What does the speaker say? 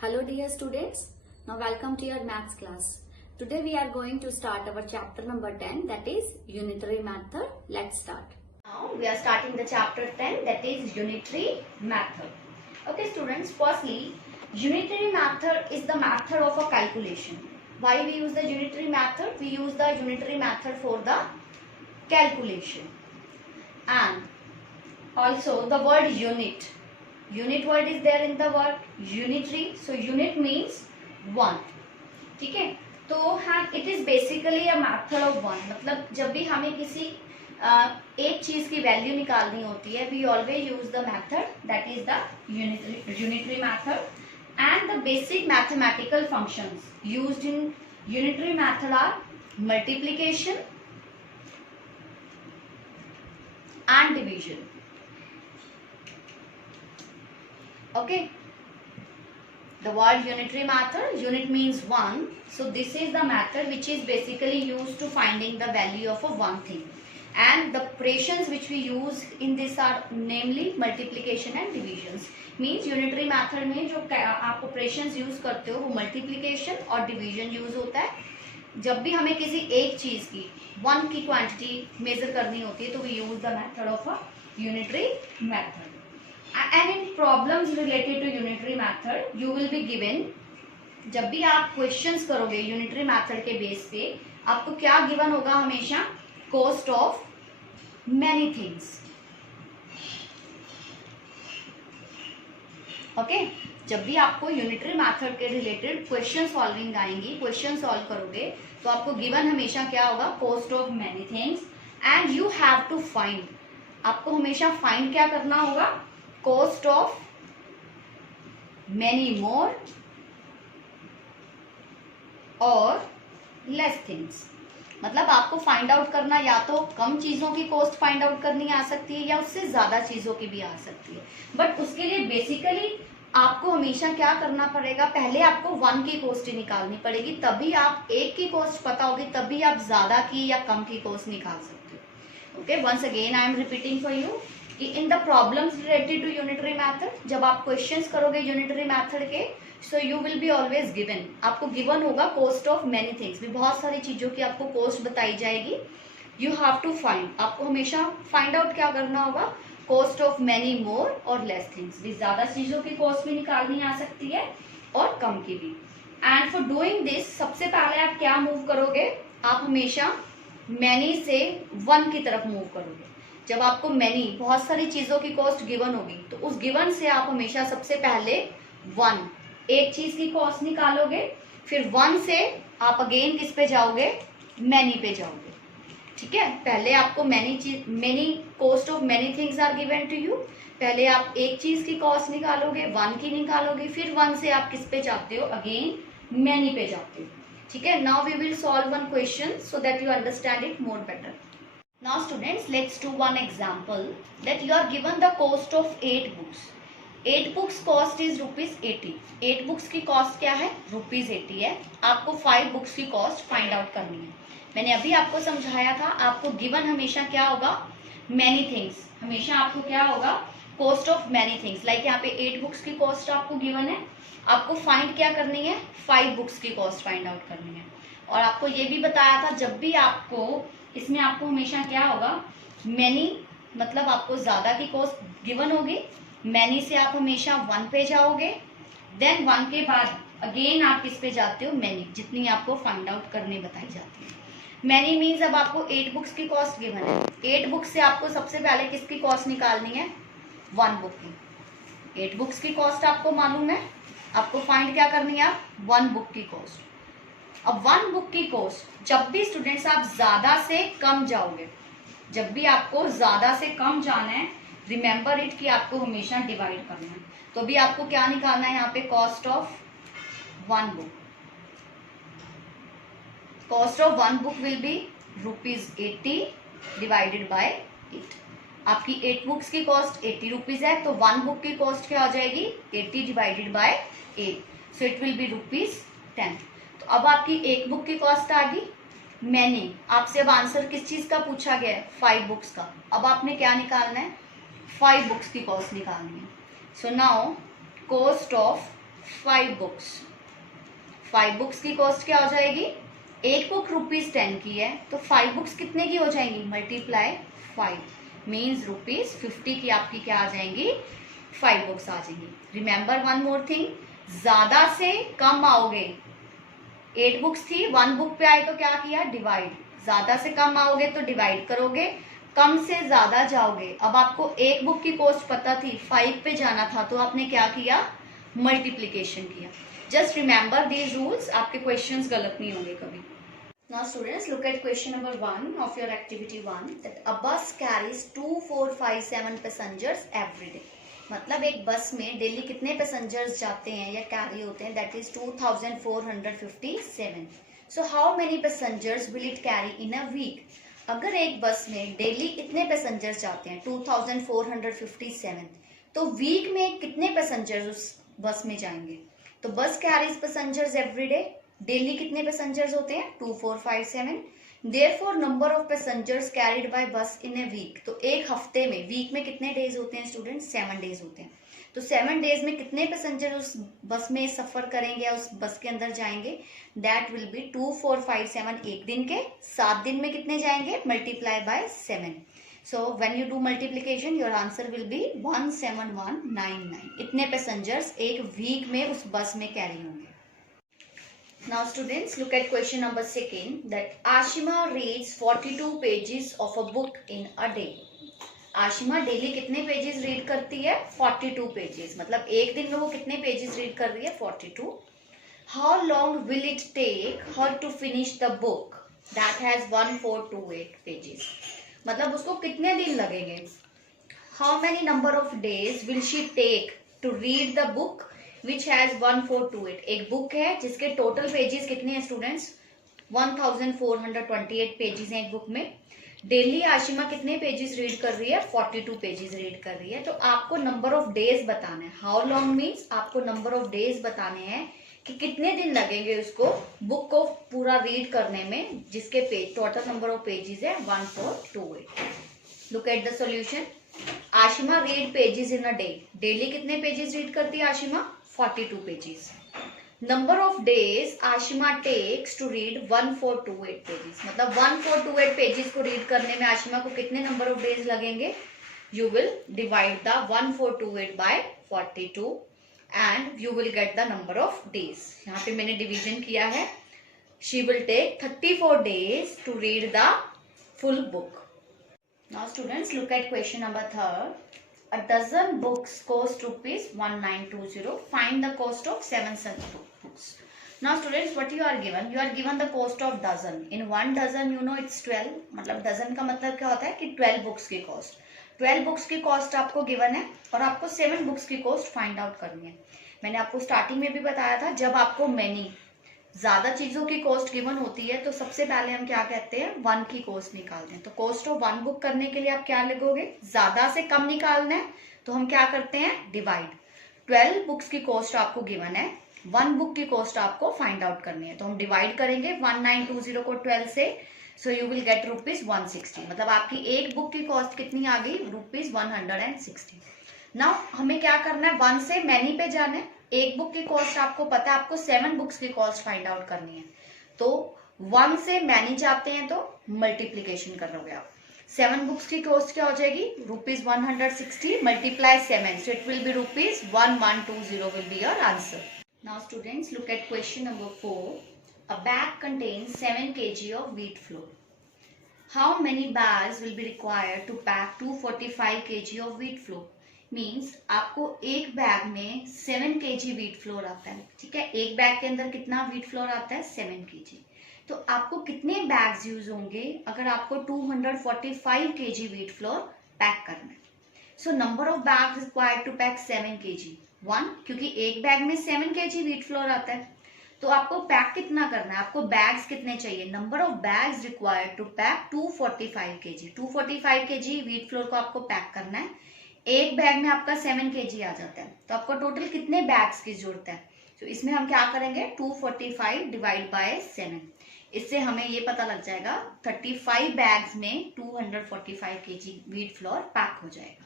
Hello dear students, now welcome to your maths class. Today we are going to start our chapter number 10, that is unitary method. Let's start. Now we are starting the chapter 10, that is unitary method. Okay students, firstly unitary method is the method of a calculation. Why we use the unitary method? We use the unitary method for the calculation. And also the word unit word is there in the word unitary, so unit means one. ठीक है, तो हम it is basically a method of one, मतलब जब भी हमें किसी एक चीज की वैल्यू निकालनी होती है we always use the method that is the unitary method. And the basic mathematical functions used in unitary method are multiplication and division. Okay, the word unitary method, unit means one, so this is the method which is basically used to finding the value of a one thing, and the operations which we use in this are namely multiplication and divisions. Means unitary method में जो आप operations use करते हो वो multiplication और division use होता है. जब भी हमें किसी एक चीज की वन की क्वांटिटी मेजर करनी होती है तो we use the method of a unitary method. And in problems related to unitary method you will be given, जब भी आप क्वेश्चंस करोगे यूनिटरी मेथड के बेस पे आपको क्या गिवन होगा हमेशा? Cost of many things. Okay, जब भी आपको यूनिटरी मेथड के रिलेटेड क्वेश्चन सॉल्विंग आएंगी, क्वेश्चन सॉल्व करोगे तो आपको गिवन हमेशा क्या होगा? Cost of many things. And you have to find, आपको हमेशा फाइंड क्या करना होगा? कॉस्ट ऑफ मैनी मोर और लेस थिंग्स. मतलब आपको फाइंड आउट करना, या तो कम चीजों की कॉस्ट फाइंड आउट करनी आ सकती है या उससे ज्यादा चीजों की भी आ सकती है. बट उसके लिए बेसिकली आपको हमेशा क्या करना पड़ेगा? पहले आपको वन की कॉस्ट ही निकालनी पड़ेगी, तभी आप एक की कॉस्ट पता होगी, तभी आप ज्यादा की या कम की कॉस्ट निकाल सकते हो. Okay, once again I am repeating for you कि in the problems related to unitary method, जब आप क्वेश्चंस करोगे यूनिटरी मैथड के, so you will be always given, आपको गिवन होगा कॉस्ट ऑफ मेनी थिंग्स, भी बहुत सारी चीजों की आपको कॉस्ट बताई जाएगी. यू हैव टू फाइंड, आपको हमेशा फाइंड आउट क्या करना होगा? कॉस्ट ऑफ मेनी मोर और लेस थिंग्स, भी ज्यादा चीजों की कॉस्ट भी निकालनी आ सकती है और कम की भी. एंड फॉर डूइंग दिस सबसे पहले आप क्या मूव करोगे? आप हमेशा मैनी से वन की तरफ मूव करोगे. जब आपको मैनी, बहुत सारी चीजों की कॉस्ट गिवन होगी तो उस गिवन से आप हमेशा सबसे पहले वन, एक चीज की कॉस्ट निकालोगे, फिर वन से आप अगेन किस पे जाओगे? मैनी पे जाओगे. ठीक है, पहले आपको many cost of many things are given to you, पहले आप एक चीज की कॉस्ट निकालोगे, वन की निकालोगे, फिर वन से आप किस पे जाते हो? अगेन मैनी पे जाते हो. ठीक है, now we will solve one question so that you understand it more better. Now students, let's do one example that you are given the cost of 8 books. 8 books cost is ₹80. 8 books की cost क्या है? ₹80 है. आपको 5 books की cost find out करनी है. मैंने अभी आपको समझाया था, आपको given हमेशा क्या होगा? Many things. हमेशा आपको क्या होगा? Cost of many things. Like यहाँ पे 8 books की cost आपको given है, आपको find क्या करनी है? 5 books की cost find out करनी है. और आपको ये भी बताया था जब भी आपको इसमें आपको हमेशा क्या होगा? मैनी, मतलब आपको ज्यादा की कॉस्ट गिवन होगी, मैनी से आप हमेशा वन पे जाओगे, देन वन के बाद अगेन आप किस पे जाते हो? मैनी, जितनी आपको फाइंड आउट करनी बताई जाती है. मैनी मीन्स अब आपको 8 बुक्स की कॉस्ट गिवन है, 8 बुक्स से आपको सबसे पहले किसकी कॉस्ट निकालनी है? वन बुक की. 8 बुक्स की कॉस्ट आपको मालूम है, आपको फाइंड क्या करनी है? वन बुक की कॉस्ट. अब वन बुक की कॉस्ट, जब भी स्टूडेंट्स आप ज्यादा से कम जाओगे, जब भी आपको ज्यादा से कम जाना है, रिमेंबर इट कि आपको हमेशा डिवाइड करना है. तो भी आपको क्या निकालना है यहाँ पे? Cost of one book. Cost of one book will be ₹80 divided by 8. आपकी 8 बुक्स की कॉस्ट ₹80 है, तो वन बुक की कॉस्ट क्या हो जाएगी? 80 divided by 8, so it will be ₹10. तो अब आपकी एक बुक की कॉस्ट आ गई. मैनी, आपसे अब आंसर किस चीज का पूछा गया है? 5 बुक्स का. अब आपने क्या निकालना है? 5 बुक्स की कॉस्ट निकालनी है. So now cost of 5 books. 5 books की कॉस्ट क्या हो जाएगी, एक बुक ₹10 की है तो 5 बुक्स कितने की हो जाएंगी, मल्टीप्लाई 5 मीन्स ₹50 की आपकी क्या आ जाएंगी, 5 बुक्स आ जाएंगी। रिमेंबर वन मोर थिंग, ज्यादा से कम आओगे, 8 बुक्स थी, 1 बुक पे आए तो क्या किया, डिवाइड, ज्यादा से कम आओगे तो डिवाइड करोगे, कम से ज्यादा जाओगे। अब आपको एक बुक की कॉस्ट पता थी, 5 पे जाना था तो आपने क्या किया, मल्टीप्लीकेशन किया। जस्ट रिमेंबर दीज रूल्स, आपके क्वेश्चंस गलत नहीं होंगे कभी। Now students, look at question number 1 of your activity 1, that a bus carries 2, 4, 5, 7 passengers every day। मतलब एक बस में डेली कितने पैसेंजर्स जाते हैं या कैरी होते हैं, that is 2457। So how many passengers will it carry in a week. अगर एक बस में डेली इतने पैसेंजर्स जाते हैं 2457, तो वीक में कितने पैसेंजर्स उस बस में जाएंगे। तो बस carries passengers every day, daily कितने पैसेंजर्स होते हैं 2457। Therefore number of passengers carried by बस इन ए वीक, तो एक हफ्ते में, वीक में कितने डेज होते हैं स्टूडेंट, 7 डेज होते हैं। तो 7 डेज में कितने पैसेंजर उस बस में सफर करेंगे या उस बस के अंदर जाएंगे, दैट विल बी 2457 एक दिन के, 7 दिन में कितने जाएंगे, multiply by 7। So when you do multiplication your answer will be 17199। इतने पैसेंजर्स एक वीक में उस बस में कैरी होंगे। Now students, look at question number 2, that Ashima reads 42 pages of a book in a day। Ashima daily कितने pages read करती है, 42 पेजेस, मतलब एक दिन में वो कितने पेजेस रीड कर रही है, 42। How long will it take her to finish the book that has 1428 pages, मतलब उसको कितने दिन लगेंगे। How many number of days will she take to read the book which has 1428। एक बुक है जिसके टोटल पेजेस कितने हैं स्टूडेंट्स, 1428 पेजेस हैं एक बुक में। डेली आशिमा कितने पेजेस रीड कर रही है, 42 पेजेस रीड कर रही है। तो आपको नंबर ऑफ डेज बताना है, हाउ लॉन्ग मीन्स आपको नंबर ऑफ डेज बताने हैं कि कितने दिन लगेंगे उसको बुक को पूरा रीड करने में, जिसके page total number of pages है 1428। Look at the solution. Ashima read pages in a day, daily कितने पेजेस रीड करती है Ashima, 42 pages. Number of days Ashima takes to read 1428 pages, मतलब 1428 पेजेस को रीड करने में आशिमा को कितने नंबर ऑफ डेज लगेंगे। You will divide the 1428 by 42 and you will get the number of days. यहाँ पे मैंने डिवीजन किया है। She will take 34 days to read the full book. Now students, look at question number 3। A dozen books cost ₹1920. Find the cost of 7 such books. Now students, what you are given? You are given the cost of dozen. In 1 dozen, you know it's 12. मतलब dozen का मतलब क्या होता है कि 12 books की cost. 12 books की cost आपको गिवन है और आपको 7 बुक्स की कॉस्ट फाइंड आउट करनी है। मैंने आपको स्टार्टिंग में भी बताया था, जब आपको मैनी, ज्यादा चीजों की कॉस्ट गिवन होती है तो सबसे पहले हम क्या कहते हैं, 1 की कॉस्ट निकालते हैं। तो कॉस्ट ऑफ 1 बुक करने के लिए आप क्या लिखोगे, ज्यादा से कम निकालना है तो हम क्या करते हैं, डिवाइड। 12 बुक्स की कॉस्ट आपको गिवन है, 1 बुक की कॉस्ट आपको फाइंड आउट करनी है, तो हम डिवाइड करेंगे 1920 को 12 से। सो यू विल गेट ₹160, मतलब आपकी एक बुक की कॉस्ट कितनी आ गई, ₹160। नाउ हमें क्या करना है, 1 से मैनी पे जाना है। एक बुक की कॉस्ट आपको पता है, आपको 7 बुक्स की कॉस्ट फाइंड आउट करनी है। तो 1 से मैनी जाते हैं तो मल्टीप्लीकेशन करोगे आप। 7 बुक्स की कॉस्ट क्या हो जाएगी, ₹160 multiply 7, so it will be ₹1120 will be your answer. Now students, look at question number 4। A bag contains 7 kg of wheat flour. How many bags will be required to pack 245 kg of wheat flour? Means आपको एक bag में 7 kg wheat floor आता है, ठीक है। एक bag के अंदर कितना व्हीट फ्लोर आता है, 7 kg। तो आपको कितने बैग्स यूज होंगे अगर आपको 245 kg व्हीट फ्लोर पैक करना है। So number of bags required to pack 7 kg 1, क्योंकि एक बैग में 7 kg व्हीट फ्लोर आता है। तो आपको पैक कितना करना है, आपको बैग्स कितने चाहिए, number of bags required to pack 245 kg। 245 kg wheat flour को आपको पैक करना है। एक बैग में आपका 7 kg आ जाता है, तो आपको टोटल कितने बैग्स की जरूरत है। तो इसमें हम क्या करेंगे, 245 डिवाइड बाय 7, इससे हमें ये पता लग जाएगा 35 बैग्स में 245 kg व्हीट फ्लोर पैक हो जाएगा।